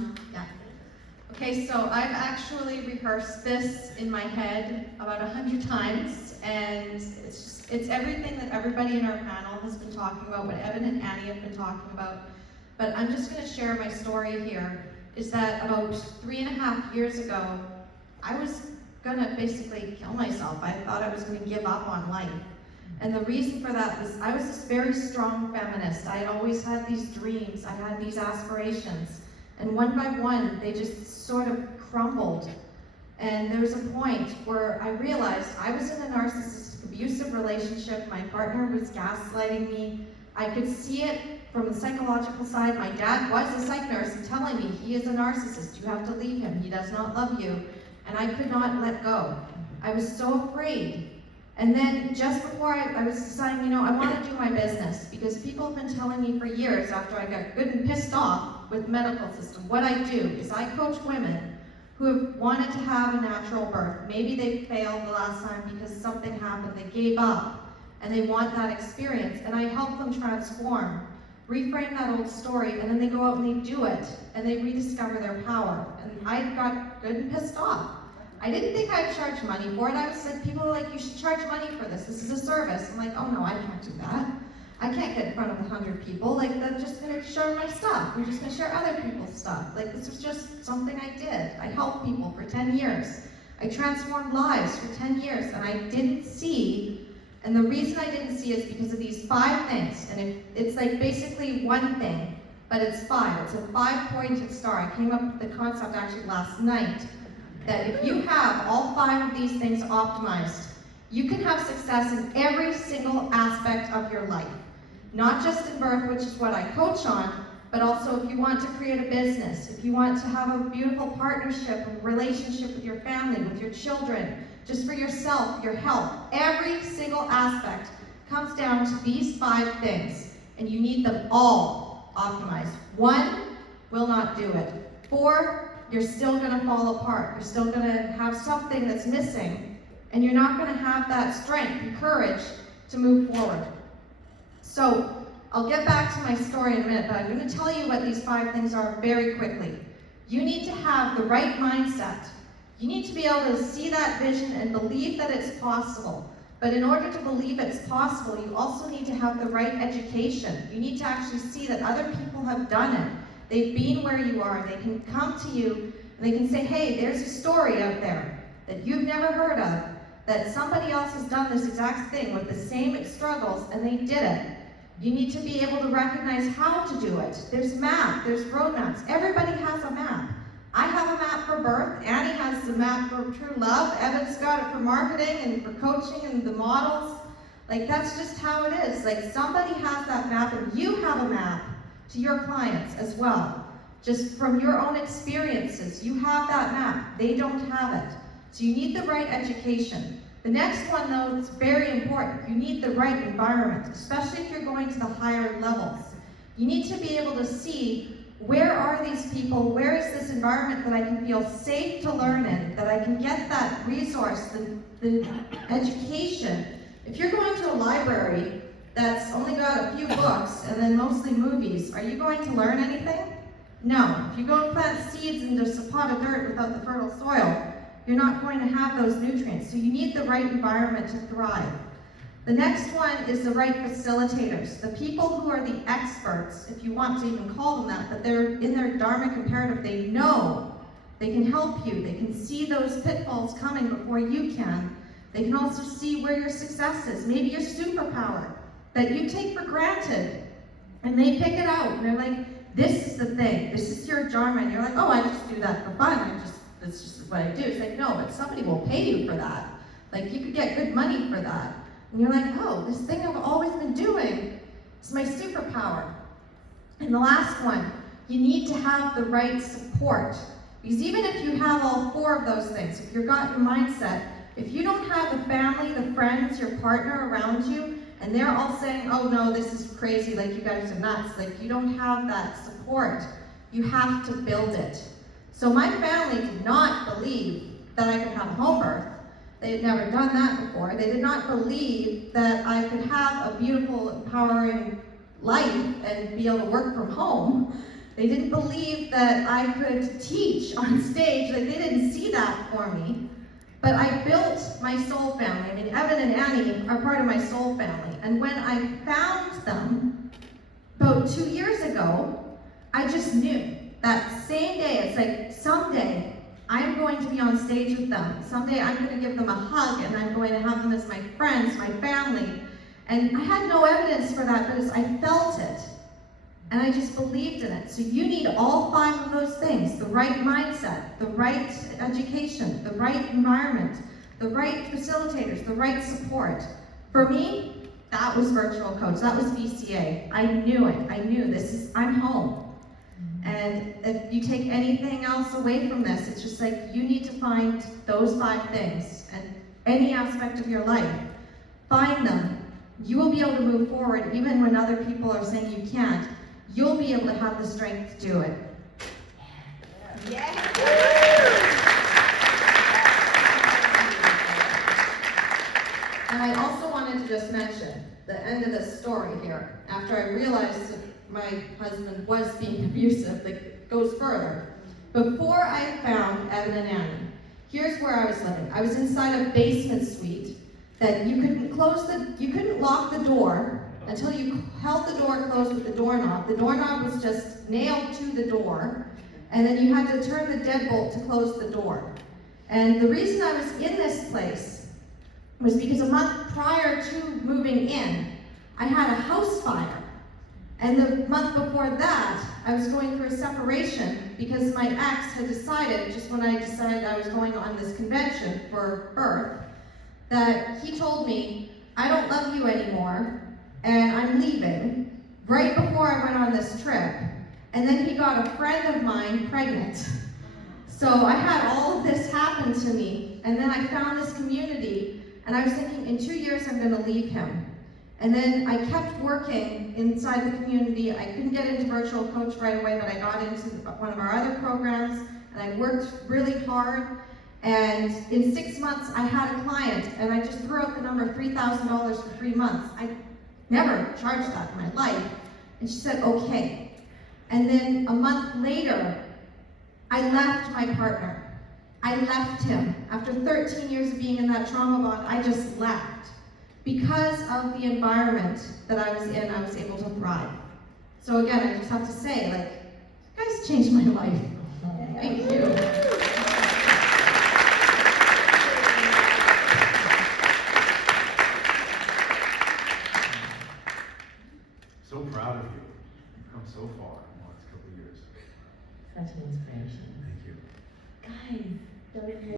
on? Yeah. Okay, so I've actually rehearsed this in my head about 100 times, and it's everything that everybody in our panel has been talking about, what Eben and Annie have been talking about. But I'm just going to share my story here, is that about 3.5 years ago, I was going to basically kill myself. I thought I was going to give up on life. And the reason for that was I was this very strong feminist. I had always had these dreams. I had these aspirations. And one by one, they just sort of crumbled. And there was a point where I realized I was in a narcissistic, abusive relationship. My partner was gaslighting me. I could see it from the psychological side. My dad was a psych nurse and telling me, he is a narcissist. You have to leave him. He does not love you. And I could not let go. I was so afraid. And then just before I was deciding, I want to do my business, because people have been telling me for years after I got good and pissed off with the medical system, what I do is I coach women who have wanted to have a natural birth. Maybe they failed the last time because something happened, they gave up, and they want that experience, and I help them transform, reframe that old story, and then they go out and they do it, and they rediscover their power. And I got good and pissed off. I didn't think I'd charge money for it. I said, people are like, you should charge money for this. This is a service. I'm like, oh no, I can't do that. I can't get in front of 100 people. Like, they're just gonna share my stuff. We're just gonna share other people's stuff. Like, this was just something I did. I helped people for 10 years. I transformed lives for 10 years, and I didn't see, and the reason I didn't see is because of these 5 things. And it's like basically one thing, but it's 5. It's a 5-pointed star. I came up with the concept actually last night, that if you have all 5 of these things optimized, you can have success in every single aspect of your life. Not just in birth, which is what I coach on, but also if you want to create a business, if you want to have a beautiful partnership, a relationship with your family, with your children, just for yourself, your health. Every single aspect comes down to these 5 things, and you need them all optimized. 1 will not do it. 4, you're still going to fall apart. You're still going to have something that's missing, and you're not going to have that strength and courage to move forward. So I'll get back to my story in a minute, but I'm going to tell you what these 5 things are very quickly. You need to have the right mindset. You need to be able to see that vision and believe that it's possible. But in order to believe it's possible, you also need to have the right education. You need to actually see that other people have done it. They've been where you are. They can come to you and they can say, hey, there's a story out there that you've never heard of, that somebody else has done this exact thing with the same struggles and they did it. You need to be able to recognize how to do it. There's map, there's roadmaps. Everybody has a map. I have a map for birth. Annie has the map for true love. Eben's got it for marketing and for coaching and the models. Like, that's just how it is. Like, somebody has that map, and you have a map to your clients as well. Just from your own experiences, you have that map. They don't have it. So you need the right education. The next one, though, is very important. You need the right environment, especially if you're going to the higher levels. You need to be able to see, where are these people? Where is this environment that I can feel safe to learn in, that I can get that resource, the education. If you're going to a library that's only got a few books and then mostly movies, are you going to learn anything? No. If you go and plant seeds in just a pot of dirt without the fertile soil, you're not going to have those nutrients. So you need the right environment to thrive. The next one is the right facilitators, the people who are the experts, if you want to even call them that, but they're in their dharmic imperative. They know, they can help you, they can see those pitfalls coming before you can. They can also see where your success is, maybe your superpower that you take for granted, and they pick it out, and they're like, this is the thing, this is your dharma, and you're like, oh, I just do that for fun, that's just what I do. It's like, no, but somebody will pay you for that. Like, you could get good money for that. And you're like, oh, this thing I've always been doing is my superpower. And the last one, you need to have the right support. Because even if you have all 4 of those things, if you've got your mindset, if you don't have the family, the friends, your partner around you, and they're all saying, oh no, this is crazy, like you guys are nuts, like you don't have that support, you have to build it. So my family did not believe that I could have a home birth. They had never done that before. They did not believe that I could have a beautiful, empowering life and be able to work from home. They didn't believe that I could teach on stage. Like, they didn't see that for me. But I built my soul family. I mean, Eben and Annie are part of my soul family. And when I found them, about 2 years ago, I just knew that same day, it's like, someday I'm going to be on stage with them. Someday I'm going to give them a hug, and I'm going to have them as my friends, my family. And I had no evidence for that, but I felt it. And I just believed in it. So you need all 5 of those things: the right mindset, the right education, the right environment, the right facilitators, the right support. For me, that was virtual coach. That was VCA. I knew it. I knew I'm home. And if you take anything else away from this, it's just like, you need to find those 5 things. And any aspect of your life, find them. You will be able to move forward even when other people are saying you can't. You'll be able to have the strength to do it. Yeah. And I also wanted to just mention the end of this story here. After I realized that my husband was being abusive, that goes further. Before I found Eben and Annie, here's where I was living. I was inside a basement suite that you couldn't lock the door until you held the door closed with the doorknob. The doorknob was just nailed to the door, and then you had to turn the deadbolt to close the door. And the reason I was in this place was because a month prior to moving in, I had a house fire. And the month before that, I was going through a separation because my ex had decided, just when I decided I was going on this convention for birth, that he told me, "I don't love you anymore, and I'm leaving," right before I went on this trip. And then he got a friend of mine pregnant. So I had all of this happen to me, and then I found this community, and I was thinking, in 2 years I'm going to leave him. And then I kept working inside the community. I couldn't get into virtual coach right away, but I got into one of our other programs, and I worked really hard. And in 6 months, I had a client, and I just threw out the number $3,000 for 3 months. I never charged that in my life. And she said, okay. And then a month later, I left my partner. I left him. After 13 years of being in that trauma bond, I just left. Because of the environment that I was in, I was able to thrive. So again, I just have to say, like, you guys changed my life. Thank you. So proud of you. You've come so far in the last couple of years. Such an inspiration. Thank you. Guys,